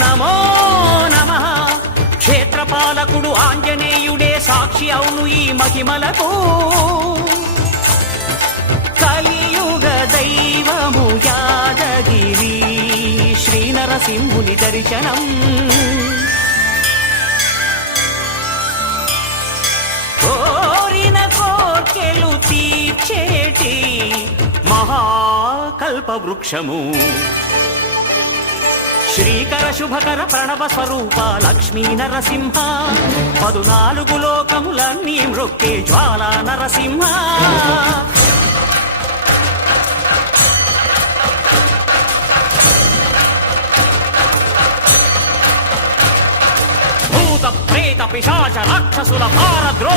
నమో నమః. క్షేత్రపాలకుడు ఆంజనేయుడే సాక్షి అవును ఈ మహిమలకు. కలియుగ దైవము యాదగిరి శ్రీ నరసింహుని దర్శనం. కోరిన కోర్కెలు తీర్చేటి మహాకల్ప వృక్షము. శ్రీకర శుభకర ప్రణవ స్వరూప లక్ష్మీ నరసింహ. 14 లోకములన్నీ మృక్కే జ్వాలా నరసింహ. భూత ప్రేత పిశాచ రాక్షసుల భారద్రోహ